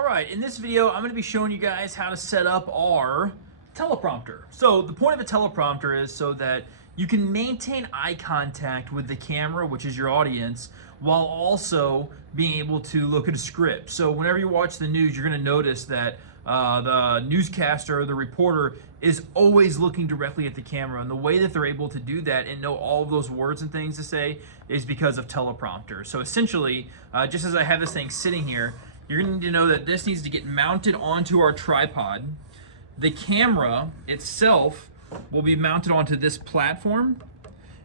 All right, in this video, I'm going to be showing you guys how to set up our teleprompter. So the point of a teleprompter is so that you can maintain eye contact with the camera, which is your audience, while also being able to look at a script. So whenever you watch the news, you're going to notice that the newscaster or the reporter is always looking directly at the camera. And the way that they're able to do that and know all of those words and things to say is because of teleprompter. So essentially, just as I have this thing sitting here, you're going to need to know that this needs to get mounted onto our tripod. The camera itself will be mounted onto this platform,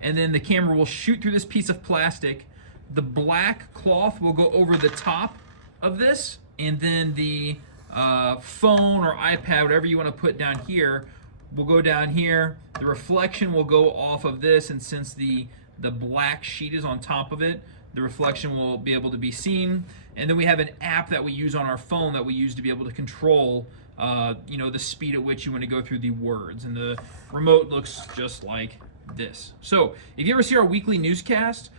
and then the camera will shoot through this piece of plastic. The black cloth will go over the top of this, and then the phone or iPad, whatever you want to put down here, will go down here. The reflection will go off of this, and since the black sheet is on top of it, the reflection will be able to be seen. And then we have an app that we use on our phone that we use to be able to control the speed at which you want to go through the words. And the remote looks just like this. So if you ever see our weekly newscast,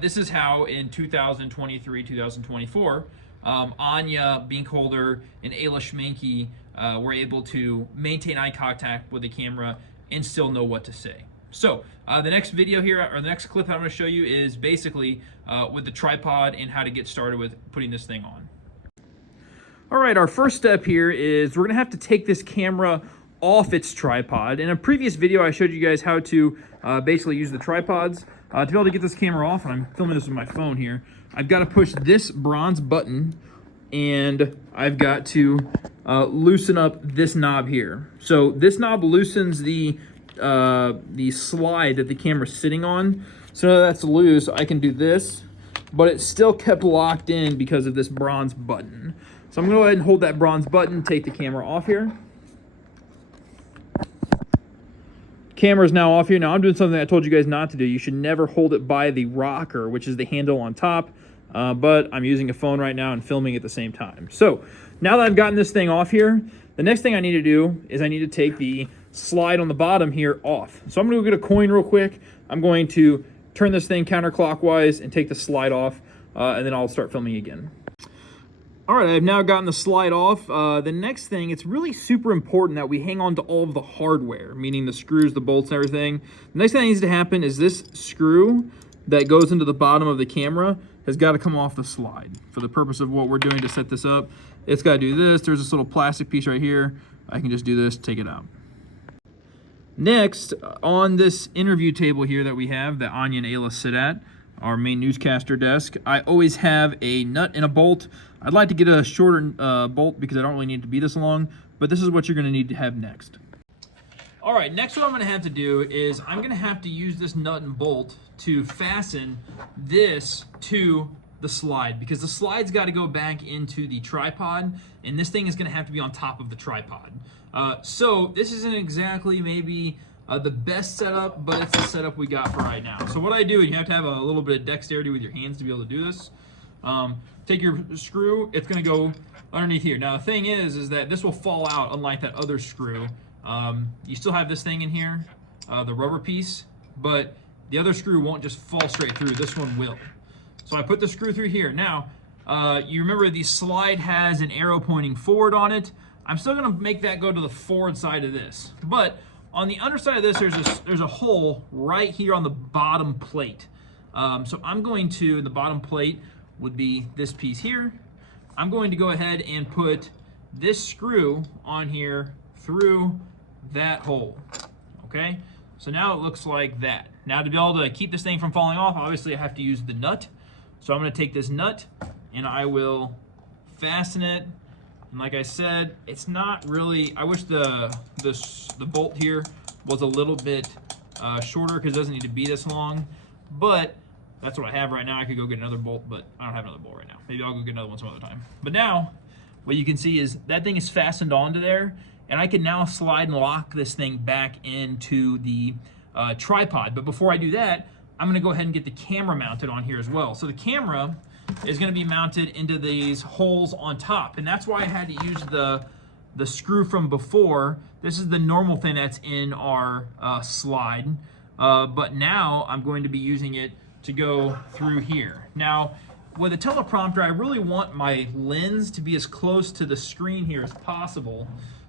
this is how in 2023, 2024, Anya Binkholder and Ayla Schmanke were able to maintain eye contact with the camera and still know what to say. So the next video here, or the next clip I'm going to show you is basically with the tripod and how to get started with putting this thing on. All right, our first step here is we're going to have to take this camera off its tripod. In a previous video, I showed you guys how to basically use the tripods. To be able to get this camera off, and I'm filming this with my phone here, I've got to push this bronze button, and I've got to loosen up this knob here. So this knob loosens the slide that the camera's sitting on. So now that's loose, I can do this, but it's still kept locked in because of this bronze button. So I'm gonna go ahead and hold that bronze button, take the camera off here. Camera's now off here. Now I'm doing something I told you guys not to do. You should never hold it by the rocker, which is the handle on top, but I'm using a phone right now and filming at the same time. So now that I've gotten this thing off here, the next thing I need to do is I need to take the slide on the bottom here off. So I'm gonna go get a coin real quick. I'm going to turn this thing counterclockwise and take the slide off, and then I'll start filming again. All right, I've now gotten the slide off. The next thing, it's really super important that we hang on to all of the hardware, meaning the screws, the bolts, and everything. The next thing that needs to happen is this screw that goes into the bottom of the camera has got to come off the slide. For the purpose of what we're doing to set this up, it's got to do this. There's this little plastic piece right here. I can just do this, take it out. Next, on this interview table here that we have, that Anya and Ayla sit at, our main newscaster desk, I always have a nut and a bolt. I'd like to get a shorter bolt because I don't really need it to be this long, but this is what you're going to need to have next. All right, next what I'm going to have to do is I'm going to have to use this nut and bolt to fasten this to the slide, because the slide's got to go back into the tripod, and this thing is going to have to be on top of the tripod. So this isn't exactly maybe the best setup, but it's the setup we got for right now. So what I do, you have to have a little bit of dexterity with your hands to be able to do this. Take your screw, it's going to go underneath here. Now the thing is that this will fall out, unlike that other screw. You still have this thing in here, the rubber piece, but the other screw won't just fall straight through. This one will. So I put the screw through here. Now, you remember the slide has an arrow pointing forward on it. I'm still going to make that go to the forward side of this. But on the underside of this, there's a hole right here on the bottom plate. So I'm going to, the bottom plate would be this piece here. I'm going to go ahead and put this screw on here through that hole. Okay? So now it looks like that. Now to be able to keep this thing from falling off, obviously I have to use the nut. So I'm going to take this nut and I will fasten it. And like I said, it's not really, I wish the bolt here was a little bit shorter because it doesn't need to be this long, but that's what I have right now. I could go get another bolt, but I don't have another bolt right now. Maybe I'll go get another one some other time. But now what you can see is that thing is fastened onto there, and I can now slide and lock this thing back into the tripod. But before I do that, I'm going to go ahead and get the camera mounted on here as well. So the camera is going to be mounted into these holes on top, and that's why I had to use the screw from before. This is the normal thing that's in our slide, but now I'm going to be using it to go through here. Now with a teleprompter, I really want my lens to be as close to the screen here as possible.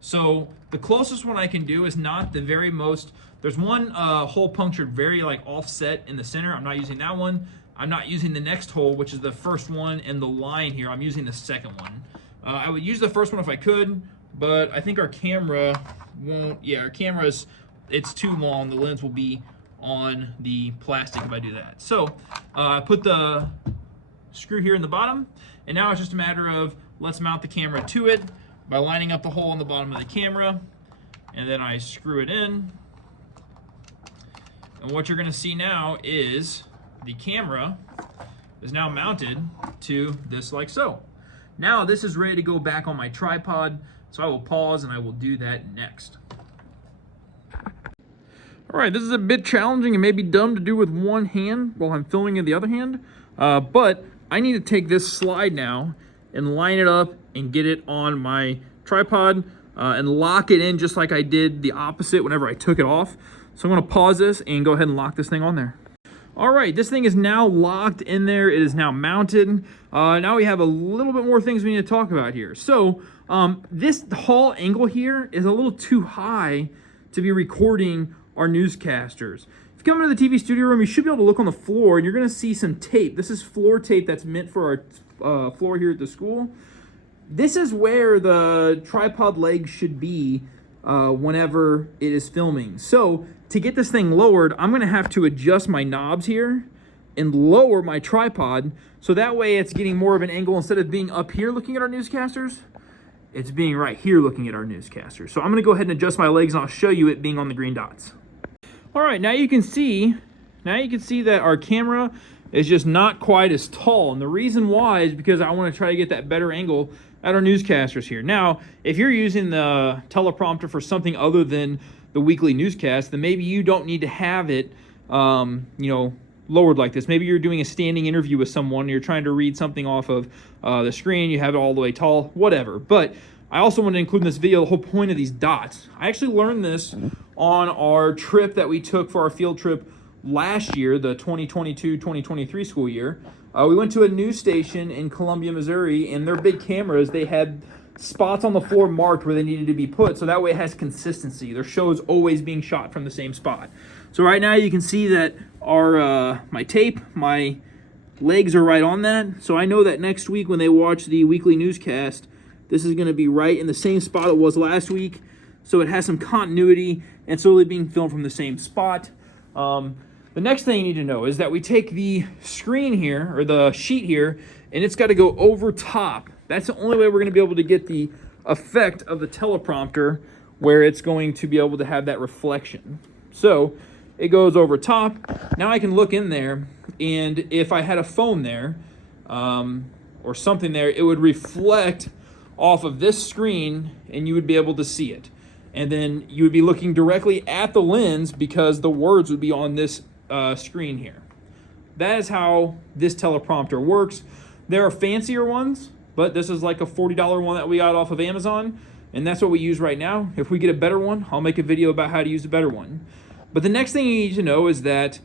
So the closest one I can do is not the very most. There's one hole punctured very like offset in the center. I'm not using that one. I'm not using the next hole, which is the first one in the line here. I'm using the second one. I would use the first one if I could, but I think our camera won't. Yeah, our camera's, it's too long. The lens will be on the plastic if I do that. So I put the screw here in the bottom, and now it's just a matter of let's mount the camera to it by lining up the hole in the bottom of the camera, and then I screw it in. And what you're going to see now is the camera is now mounted to this like so. Now this is ready to go back on my tripod, so I will pause and I will do that next. All right, this is a bit challenging and maybe dumb to do with one hand while I'm filming in the other hand, but I need to take this slide now and line it up and get it on my tripod and lock it in just like I did the opposite whenever I took it off. So I'm gonna pause this and go ahead and lock this thing on there. All right, this thing is now locked in there. It is now mounted. Now we have a little bit more things we need to talk about here. So this hall angle here is a little too high to be recording our newscasters. If you come into the TV studio room, you should be able to look on the floor and you're gonna see some tape. This is floor tape that's meant for our floor here at the school. This is where the tripod leg should be whenever it is filming. So to get this thing lowered, I'm gonna have to adjust my knobs here and lower my tripod so that way it's getting more of an angle. Instead of being up here looking at our newscasters, it's being right here looking at our newscasters. So I'm gonna go ahead and adjust my legs and I'll show you it being on the green dots. All right, now you can see that our camera is just not quite as tall. And the reason why is because I want to try to get that better angle at our newscasters here. Now, if you're using the teleprompter for something other than the weekly newscast, then maybe you don't need to have it, lowered like this. Maybe you're doing a standing interview with someone, and you're trying to read something off of the screen, you have it all the way tall, whatever. But I also want to include in this video the whole point of these dots. I actually learned this on our trip that we took for our field trip last year, the 2022-2023 school year. We went to a news station in Columbia, Missouri, and their big cameras, they had spots on the floor marked where they needed to be put, so that way it has consistency. Their show is always being shot from the same spot. So right now you can see that our my tape, my legs are right on that, so I know that next week when they watch the weekly newscast, this is going to be right in the same spot it was last week, so it has some continuity and slowly being filmed from the same spot. The next thing you need to know is that we take the screen here, or the sheet here, and it's got to go over top. That's the only way we're going to be able to get the effect of the teleprompter where it's going to be able to have that reflection. So it goes over top. Now I can look in there, and if I had a phone there or something there, it would reflect off of this screen and you would be able to see it. And then you would be looking directly at the lens because the words would be on this screen here. That is how this teleprompter works. There are fancier ones, but this is like a $40 one that we got off of Amazon, and that's what we use right now. If we get a better one, I'll make a video about how to use a better one. But the next thing you need to know is that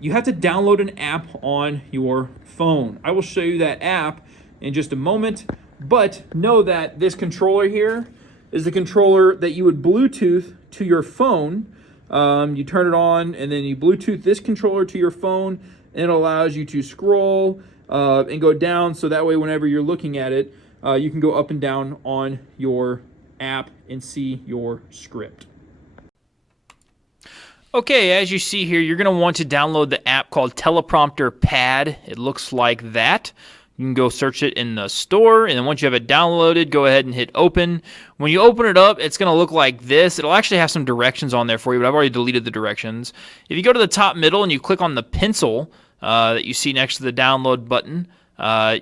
you have to download an app on your phone. I will show you that app in just a moment, but know that this controller here is the controller that you would Bluetooth to your phone. You turn it on and then you Bluetooth this controller to your phone, and it allows you to scroll and go down, so that way whenever you're looking at it, you can go up and down on your app and see your script. Okay, as you see here, you're going to want to download the app called Teleprompter Pad. It looks like that. You can go search it in the store, and then once you have it downloaded, go ahead and hit open. When you open it up, it's going to look like this. It'll actually have some directions on there for you, but I've already deleted the directions. If you go to the top middle and you click on the pencil that you see next to the download button,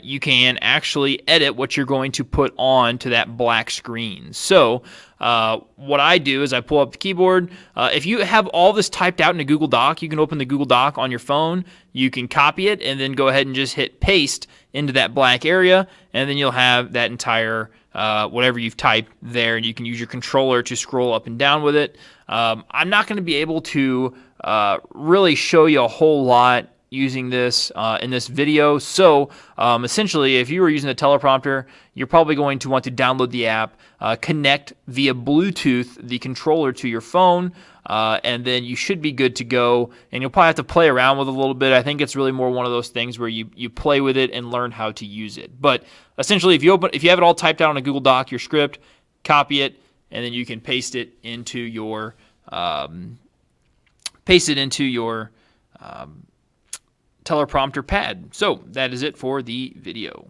you can actually edit what you're going to put on to that black screen. So what I do is I pull up the keyboard. If you have all this typed out in a Google Doc, you can open the Google Doc on your phone. You can copy it and then go ahead and just hit paste into that black area, and then you'll have that entire whatever you've typed there, and you can use your controller to scroll up and down with it. I'm not going to be able to really show you a whole lot using this in this video. So essentially, if you were using the teleprompter, you're probably going to want to download the app, connect via Bluetooth the controller to your phone, and then you should be good to go. And you'll probably have to play around with it a little bit. I think it's really more one of those things where you play with it and learn how to use it. But essentially, if you have it all typed out on a Google Doc, your script, copy it, and then you can paste it into your teleprompter pad. So that is it for the video.